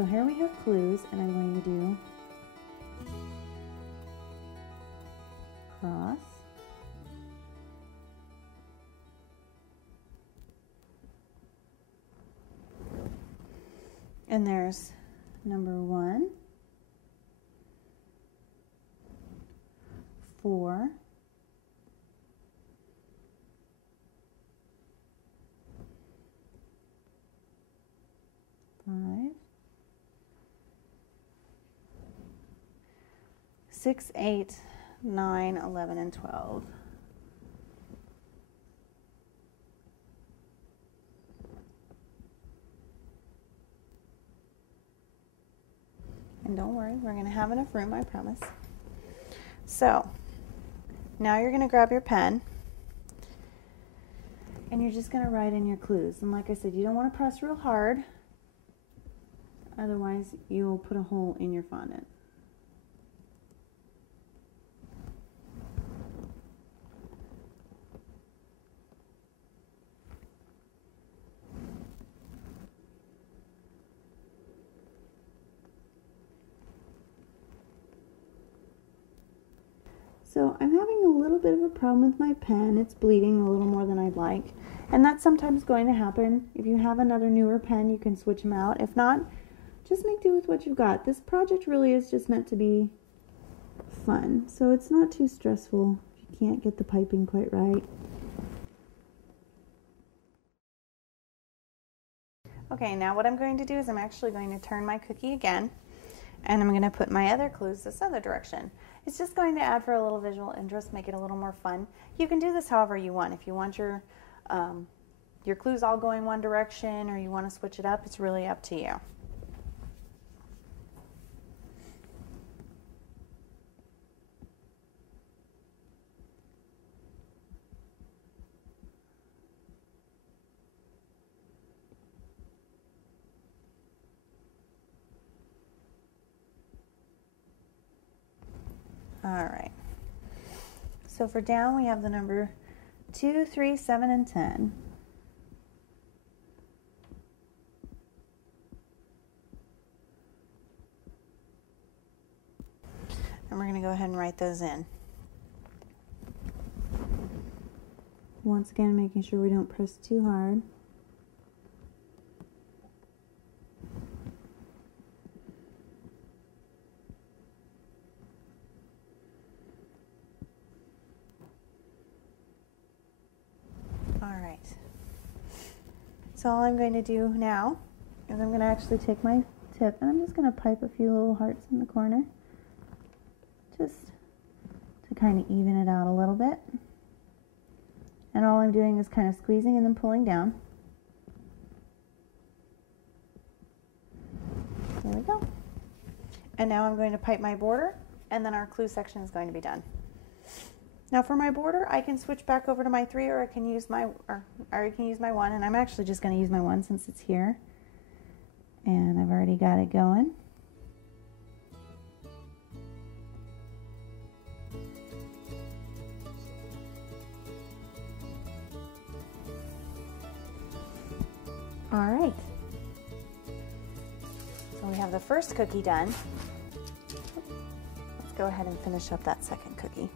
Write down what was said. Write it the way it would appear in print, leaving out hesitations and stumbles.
So here we have clues, and I'm going to do cross, and there's number 1, 4, 5, 6, 8, 9, 11, and 12. And don't worry, we're going to have enough room, I promise. So, now you're going to grab your pen, and you're just going to write in your clues. And like I said, you don't want to press real hard, otherwise you'll put a hole in your fondant. So I'm having a little bit of a problem with my pen. It's bleeding a little more than I'd like. And that's sometimes going to happen. If you have another newer pen, you can switch them out. If not, just make do with what you've got. This project really is just meant to be fun. So it's not too stressful if you can't get the piping quite right. Okay, now what I'm going to do is I'm actually going to turn my cookie again. And I'm going to put my other clues this other direction. It's just going to add for a little visual interest, make it a little more fun. You can do this however you want. If you want your clues all going one direction or you want to switch it up, it's really up to you. All right, so for down we have the number 2, 3, 7, and 10. And we're going to go ahead and write those in. Once again, making sure we don't press too hard. So all I'm going to do now is I'm going to actually take my tip and I'm just going to pipe a few little hearts in the corner just to kind of even it out a little bit. And all I'm doing is kind of squeezing and then pulling down. There we go. And now I'm going to pipe my border, and then our clue section is going to be done. Now for my border, I can switch back over to my 3, or I can use my 1, and I'm actually just going to use my 1 since it's here. And I've already got it going. All right. So we have the first cookie done. Let's go ahead and finish up that second cookie.